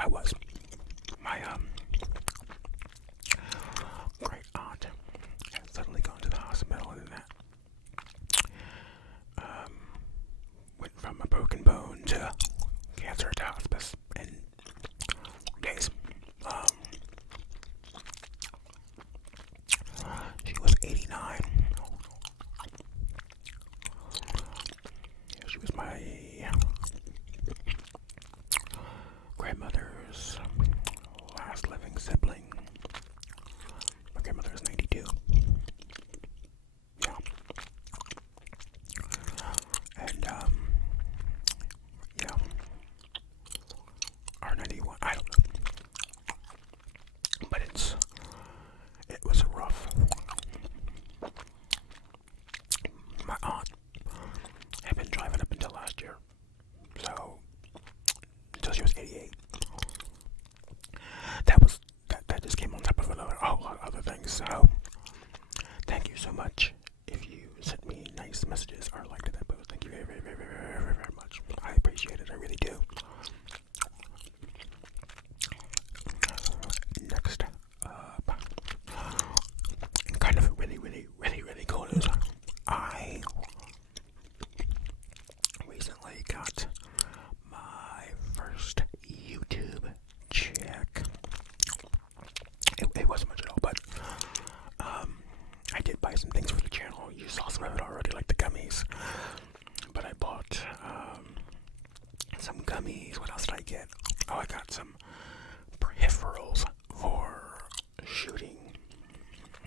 I was. My great aunt had suddenly gone to the hospital, and that went from a broken bone to cancer to hospice in days. She was 89. She was my grandmother's last living sibling. My grandmother is 92. Yeah. And, yeah. Or 91. I don't know. But it was rough. My aunt had been driving up until last year. So, until she was 88. That just came on top of a whole lot of other things. So, thank you so much if you sent me nice messages or liked that post. Thank you very, very, very, very, very, very, very much. I appreciate it. I really do. Next up, kind of really, really, really, really cool news. I recently got my first YouTube check. It wasn't much at all, but I did buy some things for the channel. You saw some of it already, like the gummies. But I bought some gummies. What else did I get? Oh, I got some peripherals for shooting.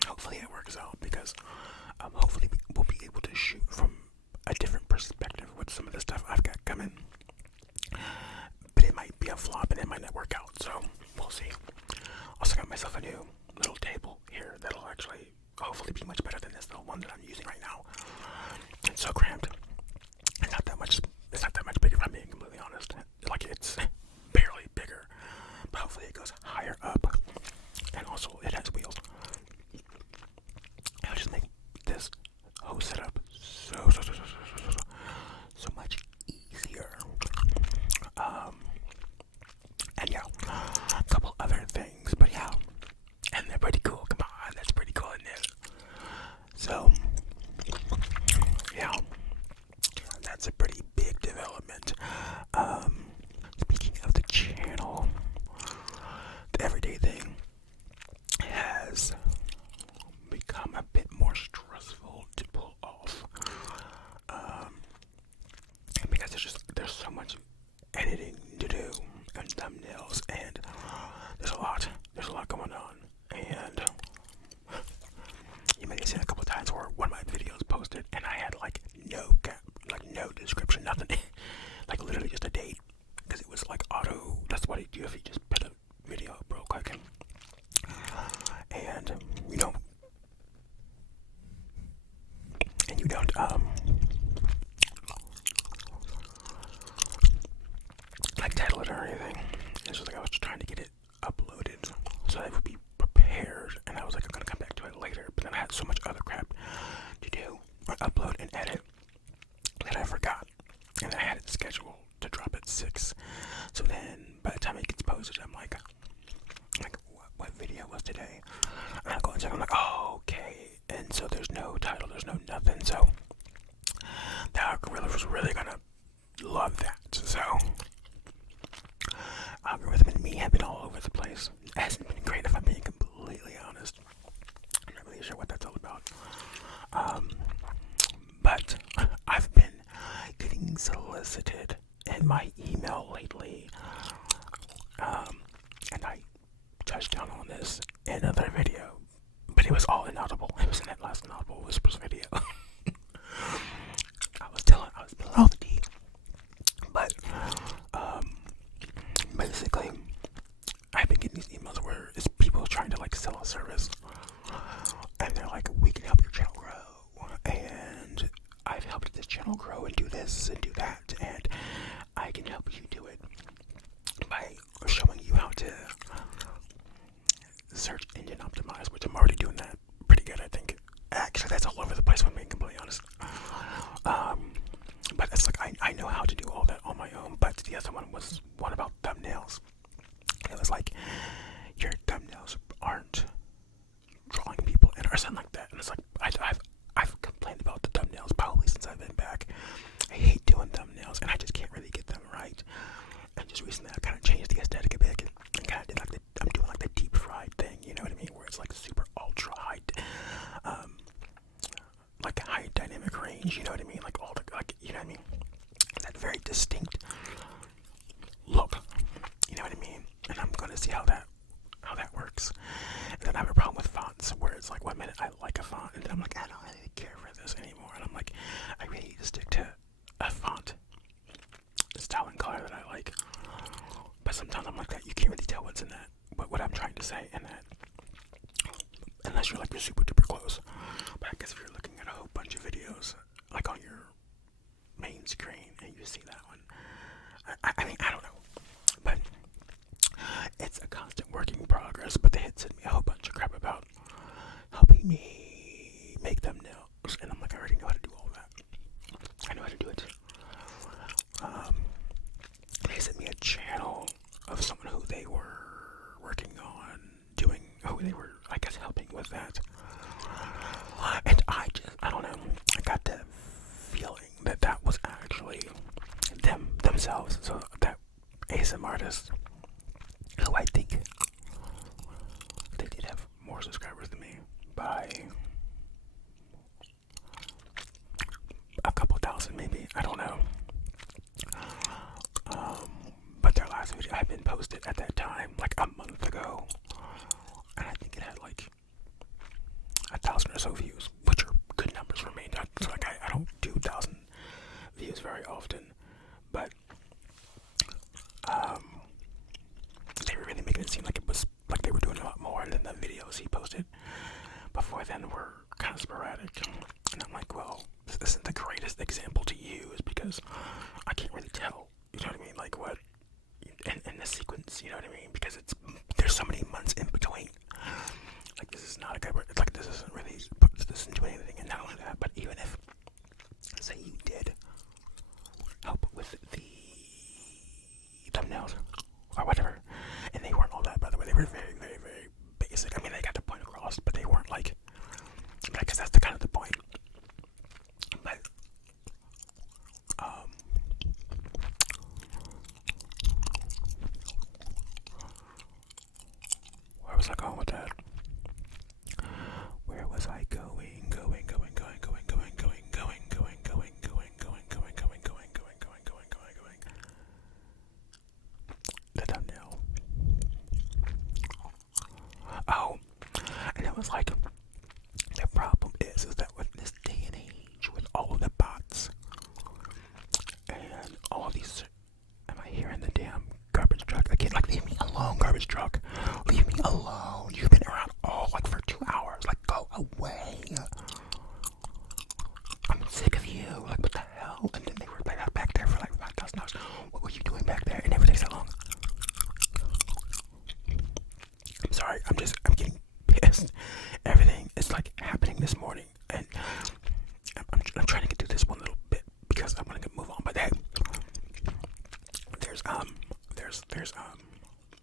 Hopefully it works out, because hopefully we'll be able to shoot from a different perspective with some of the stuff I've got coming. But it might be a flop and it might not work out, so we'll see. Also got myself a new little table here that'll actually hopefully be much better than this little one that I'm using right now. It's so cramped. It's not that much bigger, if I'm being completely honest. Like, it's barely bigger. But hopefully it goes higher up. And also it has wheels. It'll just make this whole setup so much easier. And yeah, a couple other things, but yeah, and they're pretty cool. Come on, that's pretty cool, isn't it? So, yeah, that's a pretty big development. Speaking of the channel, the everyday thing has become a bit more stressful to pull off. Because there's so much editing to do and thumbnails, and there's a lot going on. And you may have seen a couple of times where one of my videos posted and I had like no description, nothing. Like literally just a date, because it was like auto. That's what you do if you just put a video up real quick. And you don't like title it or anything. It's just like I was trying to get it uploaded so that it would be prepared, and I was like, I'm gonna come back to it later, but then I had so much other crap to do, or upload and edit, that I forgot, and I had it scheduled to drop at 6. So then by the time it gets posted, I'm like what video was today? And I go and check, I'm like, oh, okay. And so there's no title, there's no nothing, so the algorithm was really gonna love that. So algorithm and me have been all over the place. It hasn't been great, if I'm being completely honest. I'm not really sure what that's all about. But I've been getting solicited in my email lately. And I touched down on this in another video, but it was all inaudible. It was in that last inaudible whispers video. I was below the D. But basically, I've been getting these emails where it's people trying to like sell a service, and they're like, we can help your channel grow, and I've helped this channel grow and do this and do that, and I can help you do it by showing you how to search engine optimize, which I'm already doing that pretty good, I think. Actually, that's all over the place, if I'm being completely honest. But it's like I know how to do all that on my own, but the other one was one about thumbnails. I like a font, and then I'm like, I don't really care for this anymore, and I'm like, I really need to stick to a font style and color that I like. But sometimes I'm like that. You can't really tell what's in that, what I'm trying to say in that, unless you're like you're super duper close. But I guess if you're looking at a whole bunch of videos, like on your main screen, and you see that one, I mean, I don't know, but it's a constant work in progress. But they had sent me a whole bunch of crap about helping me make thumbnails, and I'm like, I already know how to do all that. I know how to do it. They sent me a channel of someone who they were working on doing, who they were, I guess, helping with that. And I don't know, I got the feeling that that was actually themselves. So that ASM artist, who I think they did have more subscribers than me by a couple thousand, maybe, I don't know. But their last video had been posted at that time, like a month ago, and I think it had like 1,000 or so views, which are good numbers for me. So like I don't do 1,000 views very often, but they were really making it seem like it was like they were doing a lot more than the videos he posted before then were kind of sporadic. And I'm like, well, this isn't the greatest example to use because I can't really tell, you know what I mean, like what in the sequence, you know what I mean, because there's so many months in between. Like, this is not a good, it's like this isn't doing anything. And not only that, but even if, say, you did help with the thumbnails or whatever, and they weren't all that, by the way, they were very, very, very basic. I mean, they got the point across, but they weren't like, but I guess that's the kind of the point. But where was I going with that? Where was I going? The thumbnail. Oh, and it was like, the problem is that with this day and age, with all the bots and all these, am I hearing the damn garbage truck again? Like, leave me alone, garbage truck. Leave me alone. You've been around all like for 2 hours. Like, go away. I'm sick of you. Like, what the hell? And then they were back there for like $5,000. What were you doing back there? It never takes that long. I'm sorry. I'm getting pissed. Everything is like happening this morning, and I'm trying to get through this one little bit because I want to move on. But hey,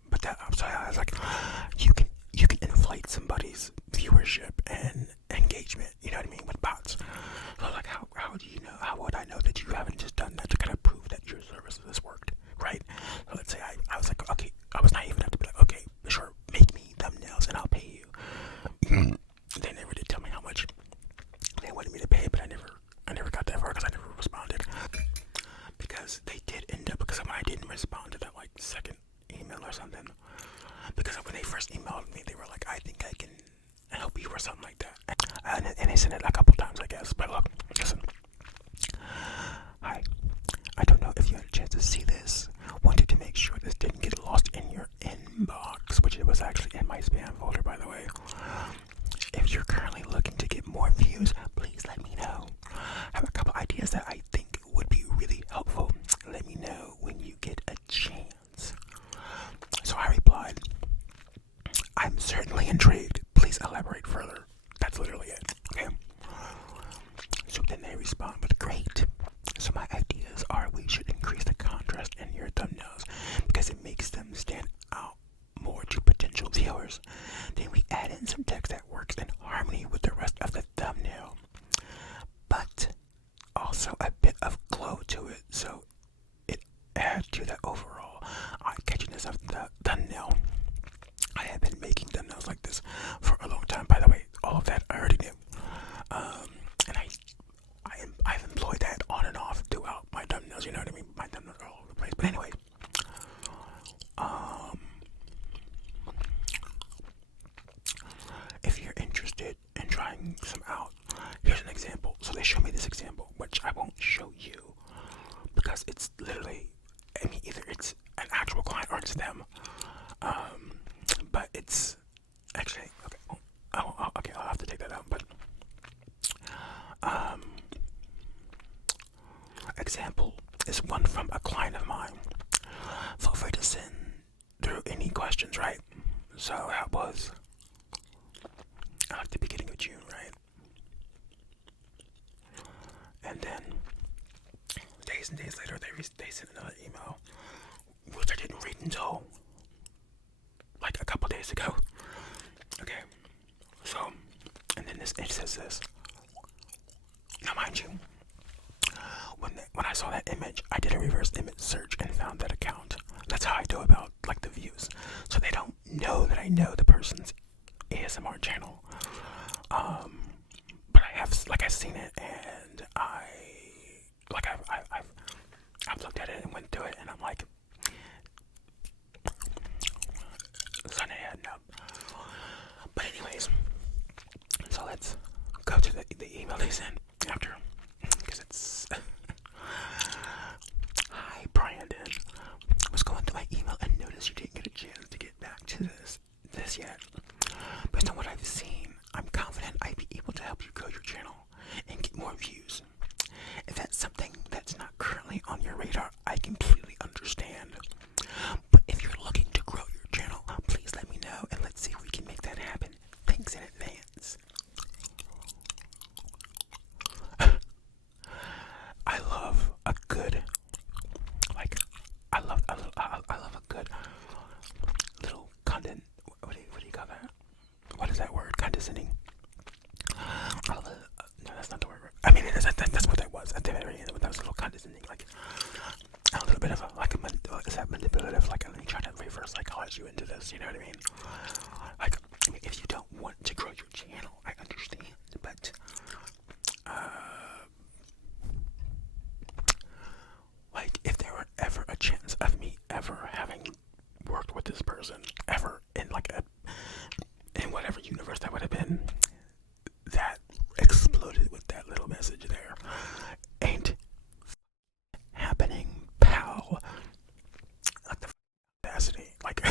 but that, I'm sorry, I was like, you can inflate somebody's viewership and engagement, you know what I mean, with bots. So like, how do you know, how would I know that you haven't just done that to kind of prove that your service has worked, right? So let's say I was like, okay, I was naive enough to be like, okay, sure, make me thumbnails and I'll pay you. They never did tell me how much they wanted me to pay, but I never got that far because I never responded. Because they did end up, because when I didn't respond to that like second email or something, because when they first emailed me, they were like, I think I can help you or something like that. And they sent it a couple times, I guess. But look, listen. Hi. I don't know if you had a chance to see this. Wanted to make sure this didn't get lost in your inbox, which it was actually in my spam folder, by the way. If you're currently looking to get more views, please let me know. I have a couple ideas that I think would be really helpful. Let me know when you get a chance. So I replied, I'm certainly intrigued. Please elaborate further. That's literally it. Okay. So then they respond with, great. So my ideas are we should increase the contrast in your thumbnails because it makes them stand out more to potential viewers. Then we add in some text that works in harmony with the rest of the thumbnail, but also a bit of glow to it, so it adds to the overall eye-catchiness of the thumbnail. I have been making thumbnails like this bring some out. Here's an example. So they show me this example, which I won't show you because it's literally, I mean, either it's an actual client or it's them. But it's actually okay. Okay, I'll have to take that out. But example is one from a client of mine. Feel free to send through any questions, right? So that was like the beginning of June, right? And then days and days later, they sent another email, which I didn't read until like a couple days ago. Okay, so and then it says this. Now, mind you, when I saw that image, I did a reverse image search and found that account. That's how I do about like the views, so they don't know that I know the person's ASMR channel. But I've seen it, and I've looked at it and went through it, and I'm like, son, it hadn't up. But anyways, so let's go to the email they sent after, because it's hi Brandon. I was going through my email and noticed you didn't get a chance to get back to this yet. Based on what I've seen, I'm confident I'd be able to help you grow your channel and get more views. If that's something that's not currently on your radar, I completely understand. But if you're looking to grow your channel, please let me know and let's see if we can make that happen. Thanks in advance. I love a good, like, I love a good little condensing. What do you call that? What is that word? Condescending. No, that's not the word. I mean, that's what that was at the very end. That was a little condescending, like a little bit of is that manipulative? Like, let me try to reverse psychology you into this. You know what I mean? Like, I mean, if you don't want to grow your channel, I understand, but like, if there were ever a chance of me ever having worked with this person ever in in whatever universe that would have been, that exploded with that little message there. Ain't happening, pal. Like the audacity. Like,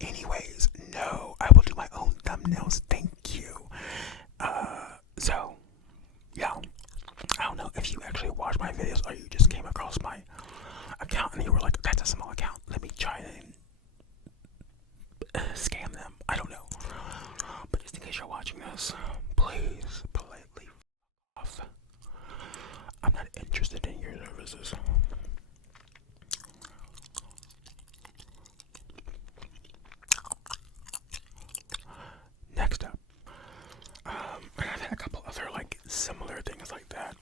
anyways, no, I will do my own thumbnails. Thank you. So, yeah. I don't know if you actually watch my videos or you just came across my account and you were like, that's a small account. Let me try and scam them. I don't know. But just in case you're watching this, please politely off. I'm not interested in your services. Next up, I've had a couple other like similar things like that.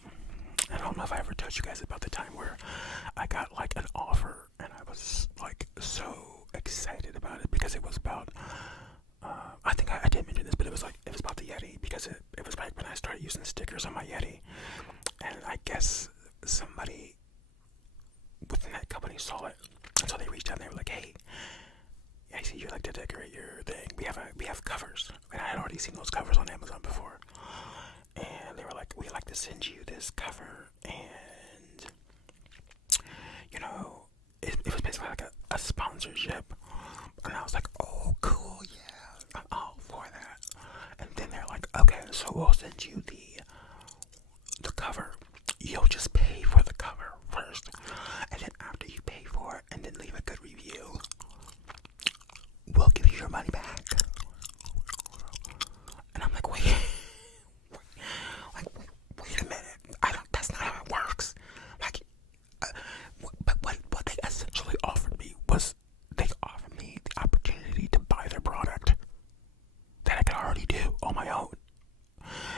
I don't know if I ever told you guys about the time where I got like an offer and I was like so excited about it because it was about I think I did mention this, but it was about the Yeti, because it was back when I started using stickers on my Yeti, and I guess somebody within that company saw it, and so they reached out and they were like, hey, I see you like to decorate your thing. We have covers, and I had already seen those covers on Amazon before, and they were like, we'd like to send you this cover, and you know, it was basically like a sponsorship, and I was like, oh cool, yeah, I'm all for that. And then they're like, okay, so we'll send you the cover. You'll just pay for the cover first, and then after you pay for it and then leave a good review, we'll give you your money back. And I'm like, wait a minute. That's not how it works. Like, but what they essentially offered me was, they offered me the opportunity to buy their product that I could already do on my own.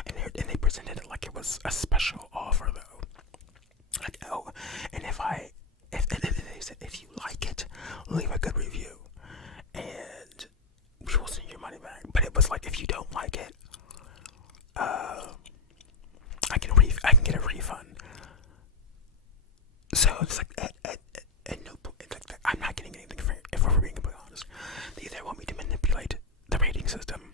And they presented it like it was a special offer, though. Like, oh, and they said, if you like it, leave a good review, and we will send your money back. But it was like, if you don't like it, I can get a refund. So it's like at no point, it's like I'm not getting anything for it, if we're being completely honest. They either want me to manipulate the rating system,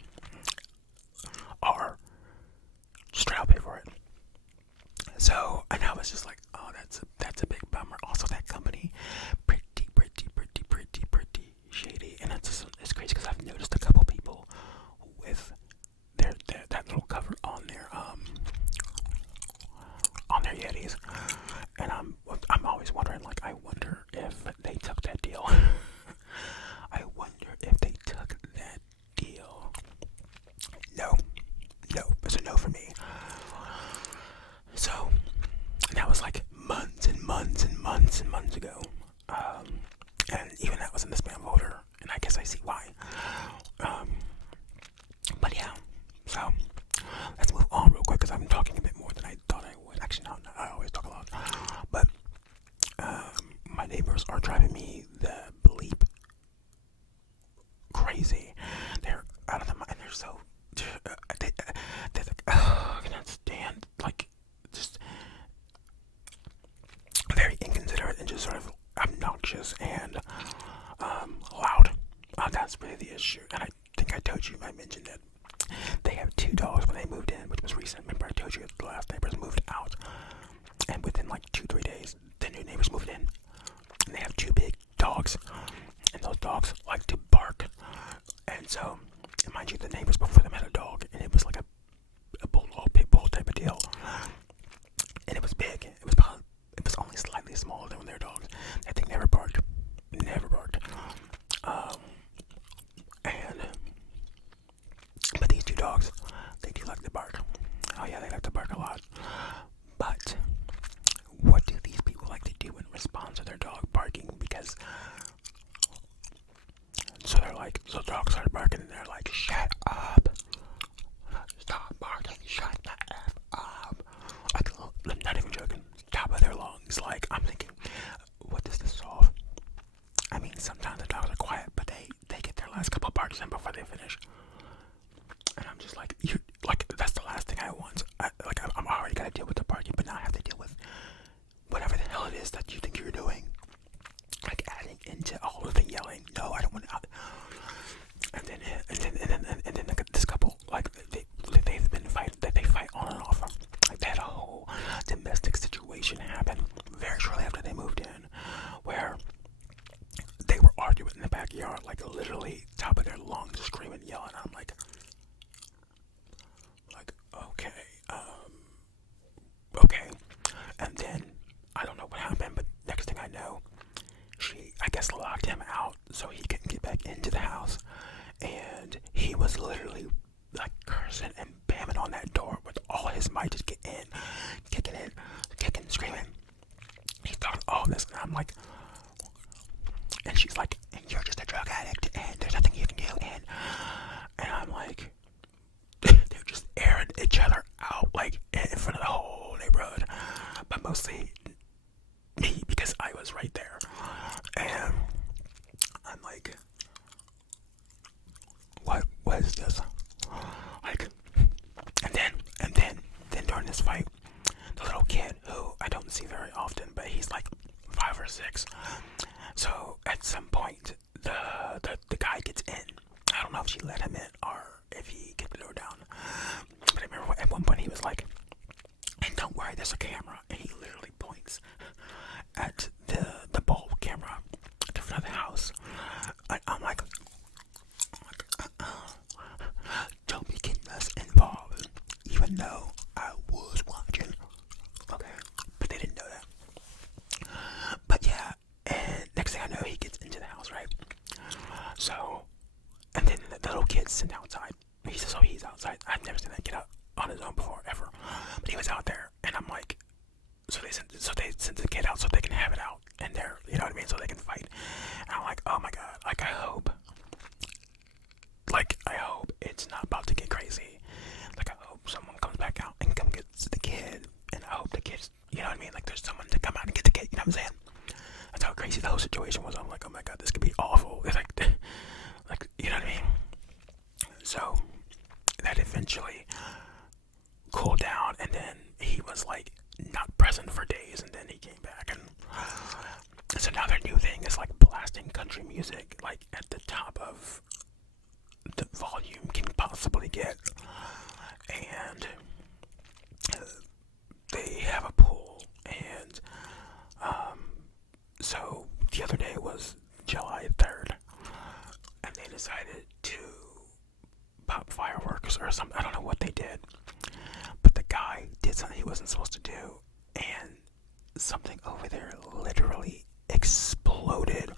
issue, and I think I told you, I mentioned that they have 2 dogs when they moved in, which was recent. Remember I told you the last neighbors moved out, and within like 2-3 days, the new neighbors moved in, and they have 2 big dogs, and those dogs like to bark. And so, mind you, the neighbors before them had a dog, and it was like a bulldog, pit bull type of deal, and it was big. It was only slightly smaller than their dogs. That thing never barked, never barked. But these 2 dogs, they do like to bark. Oh yeah, they like to bark a lot. But what do these people like to do in response to their dog barking? Because so dogs start barking, and they're like, shut up, stop barking, shut the F up. I'm not even joking. Top of their lungs. Like, I'm thinking, what does this solve? I mean, sometimes the dogs are quiet, but they get their last couple barks in before they finish. And I'm just like, that's the last thing I want. I'm already gonna deal with the barking, but now I have to deal with whatever the hell it is that you think you're doing. Like adding into all of the yelling. No, I don't want to. And then this couple, like they've been fighting. They fight on and off. Like they had a whole domestic situation happen very shortly after they moved in, where they were arguing in the backyard, like literally top of their lungs, screaming, yelling. I'm like, okay. And then I don't know what happened, but next thing I know, she, I guess, locked him out so he couldn't get back into the house, and he was literally like cursing and bamming on that door with all his might, just kicking, screaming. He thought all this, and I'm like, and she's like, and you're just a drug addict, and there's nothing you can do, and I'm like, they're just airing each other out like in front of the whole neighborhood, but mostly me because I was right there. And I'm like, what is this? Like, and then during this fight, the little kid who I don't see very often, but he's like 5 or 6. So at some point, the guy gets in. I don't know if she let him in or if he kicked the door down. But I remember at one point he was like, and don't worry, there's a camera. And he literally points at the bulb camera at the front of the house. I'm like, don't be getting us involved, even though I was watching. Okay, but they didn't know that. But yeah, and next thing I know, he gets into the house, right? So, and then the little kid's sitting outside. He's outside. I've never seen that kid out on his own before, ever. But he was out there, and I'm like, so they sent the kid out so they can have it out in there, you know what I mean? So they can fight. And I'm like, oh my god, like I hope it's not about to get crazy. Like I hope someone comes back out and come gets the kid, and I hope the kid's, you know what I mean? Like there's someone to come out and get the kid, you know what I'm saying? That's how crazy the whole situation was. I'm like, oh my god, this could be awful. It's like, you know what I mean? So that eventually cooled down, and then he was like not present for days, and then he came back, and so now their new thing is like blasting country music like at the top of the volume can possibly get, and they have a pool, and so the other day was July 3rd, and they decided to pop fireworks or something. I don't know what they did, but the guy did something he wasn't supposed to do, and something over there literally exploded,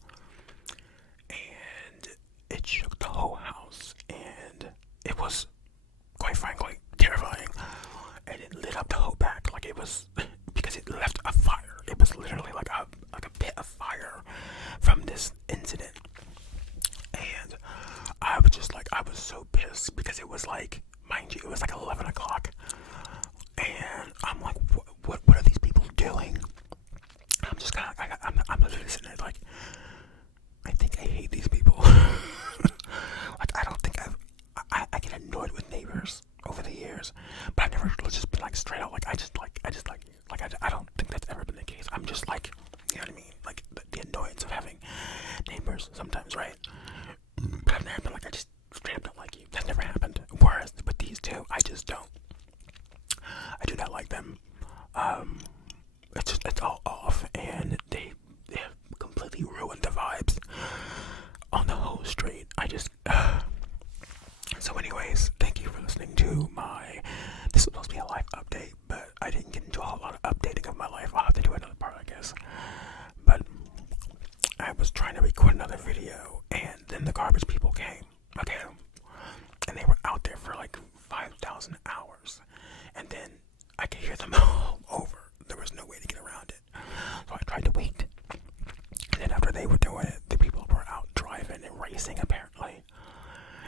and it shook the whole house, and it was, quite frankly, terrifying. And it lit up the whole back, like it was, because it left a fire. It was literally like a pit of fire from this incident. And I was just like, I was so pissed because it was like, mind you, it was like 11 o'clock. And I'm like, what are these people doing? I'm just kind of, I'm literally sitting there like, I think I hate these people. Like, I don't think I get annoyed with neighbors over the years, but I've never just been like straight out, like, I don't think that's ever been the case. I'm just like, you know what I mean? Like, the annoyance of having neighbors sometimes, right? But I've there, but like I just straight up don't like you. That's never happened. Whereas with these two, I just don't. I do not like them. It's all off, and they have completely ruined the vibes on the whole street. I just. So, anyways, thank you for listening to my. This was supposed to be a life update, but I didn't get into a whole lot of updating of my life. I'll have to do another part, I guess. But I was trying to record another video, and then the garbage people came. Okay, and they were out there for like 5,000 hours, and then I could hear them all over. There was no way to get around it, so I tried to wait. And then after they were doing it, the people were out driving and racing. Apparently,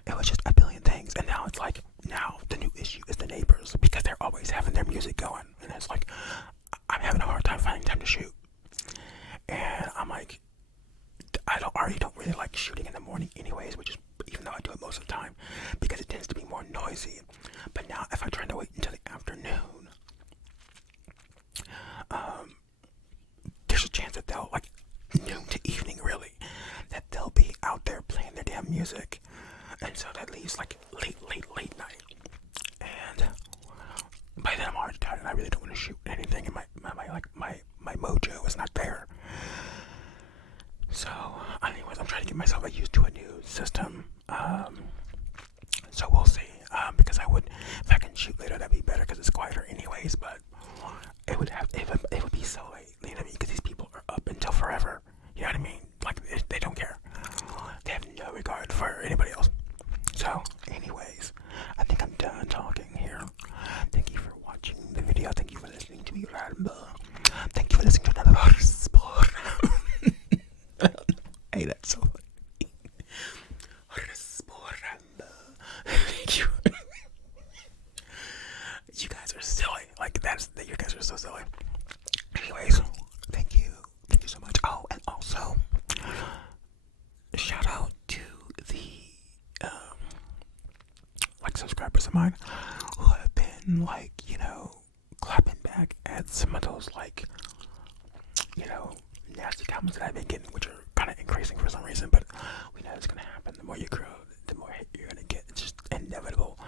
it was just a billion things. And now it's like, now the new issue is the neighbors, because they're always having their music going, and it's like I'm having a hard time finding time to shoot. And I'm like, I already don't really like shooting in the morning anyways, which is, even though I do it most of the time, because it tends to be more noisy. But now if I try to wait until the afternoon, there's a chance that they'll, like noon to evening really, that they'll be out there playing their damn music. And so that leaves like late night. And by then I'm already tired and I really don't want to shoot anything, and my mojo is not there. So, anyways, I'm trying to get myself used to a new system. So we'll see. Because if I can shoot later, that'd be better because it's quieter anyways. But it would be so late, you know what I mean? Because these people are up until forever. You know what I mean? Like they don't care. They have no regard for anybody else. So, anyways, I think I'm done talking here. Thank you for watching the video. Thank you for listening to me ramble. Thank you for listening to another sport. Hey, that's so funny. Thank you. You guys are silly. Like you guys are so silly. Anyways, thank you so much. Oh, and also, shout out to the subscribers of mine who have been clapping back at some of those nasty comments that I've been getting, which are kind of increasing for some reason, but we know it's gonna happen. The more you grow, the more hate you're gonna get. It's just inevitable.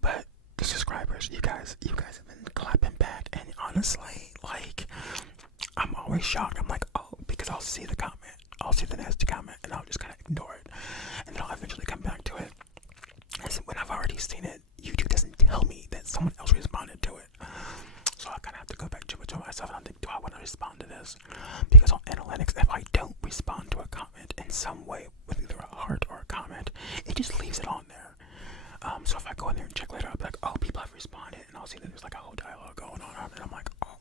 But the subscribers, you guys have been clapping back, and honestly, I'm always shocked. I'm like, oh, because I'll see the comment, I'll see the nasty comment, and I'll just kind of ignore it, and then I'll eventually come back to it. And so when I've already seen it, YouTube doesn't tell me that someone else responded to it. So I kind of have to go back to it to myself and I think, do I want to respond to this? Because on analytics, if I don't respond to a comment in some way with either a heart or a comment, it just leaves it on there. So if I go in there and check later, I'll be like, oh, people have responded, and I'll see that there's like a whole dialogue going on, and I'm like, oh,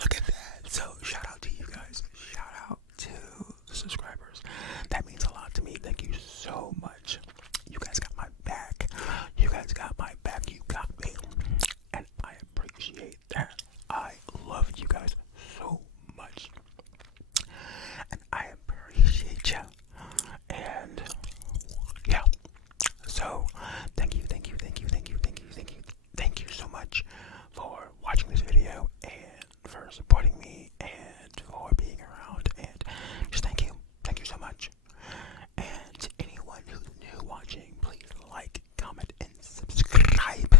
look at that. So shout out to you guys. Shout out to the subscribers. That means a lot to me. Thank you so much. You guys got my back. You guys got my back. You got me. And I appreciate that. I love you guys so much. And I appreciate you. And yeah. So thank you so much for watching this video and for supporting me and for being around, and just thank you so much. And to anyone who's new watching, please like, comment, and subscribe.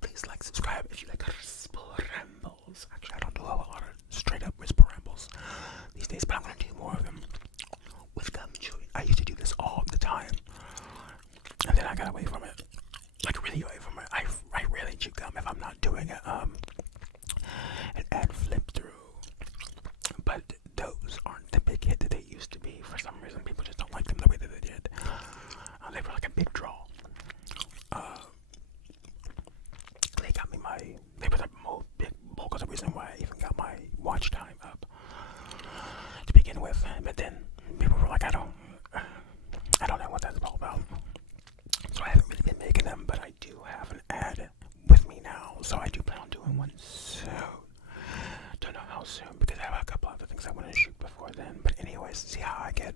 Please like, subscribe if you like whisper rambles. Actually, I don't do a lot of straight up whisper rambles these days, but I'm gonna do more of them with gum chewing. I used to do this all the time, and then I got away from it. Really away from it. I rarely chew gum if I'm not doing an ad flip through. But those aren't the big hit that they used to be. For some reason, people just don't like them the way that they did. They were like a big draw. They got me they were the big bulk of the reason why I even got my watch time up to begin with. But then people were like, I don't know what that's all about. So I haven't really been making them, but I do have an ad with me now. So I do plan on doing one soon. Don't know how soon, because I have a couple other things I want to shoot before then. But anyways, see how I get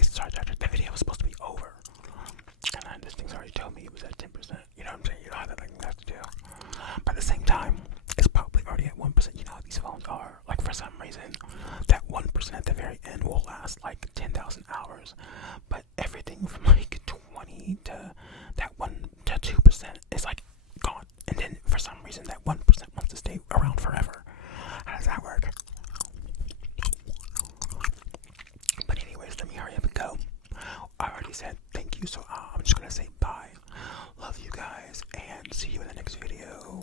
started. The video was supposed to be over, and then this thing's already told me it was at 10%. You know what I'm saying? You know how that thing has to do. But at the same time, it's probably already at 1%. You know how these phones are. Like, for some reason, that 1% 1% at the very end will last like 10,000 hours, but everything from like 20 to that 1 to 2% is like gone. And then for some reason that 1% wants to stay around forever. How does that work? But anyways, let me hurry up and go. I already said thank you, so I'm just gonna say bye. Love you guys, and see you in the next video.